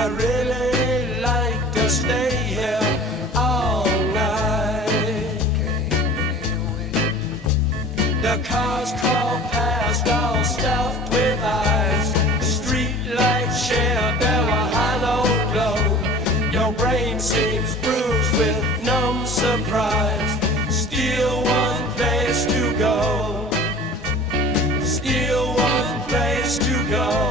I really like to stay here all night. The cars crawl past, all stuffed with eyes. Street lights share their hollow glow. Your brain seems bruised with numb surprise. Still one place to go. Still one place to go.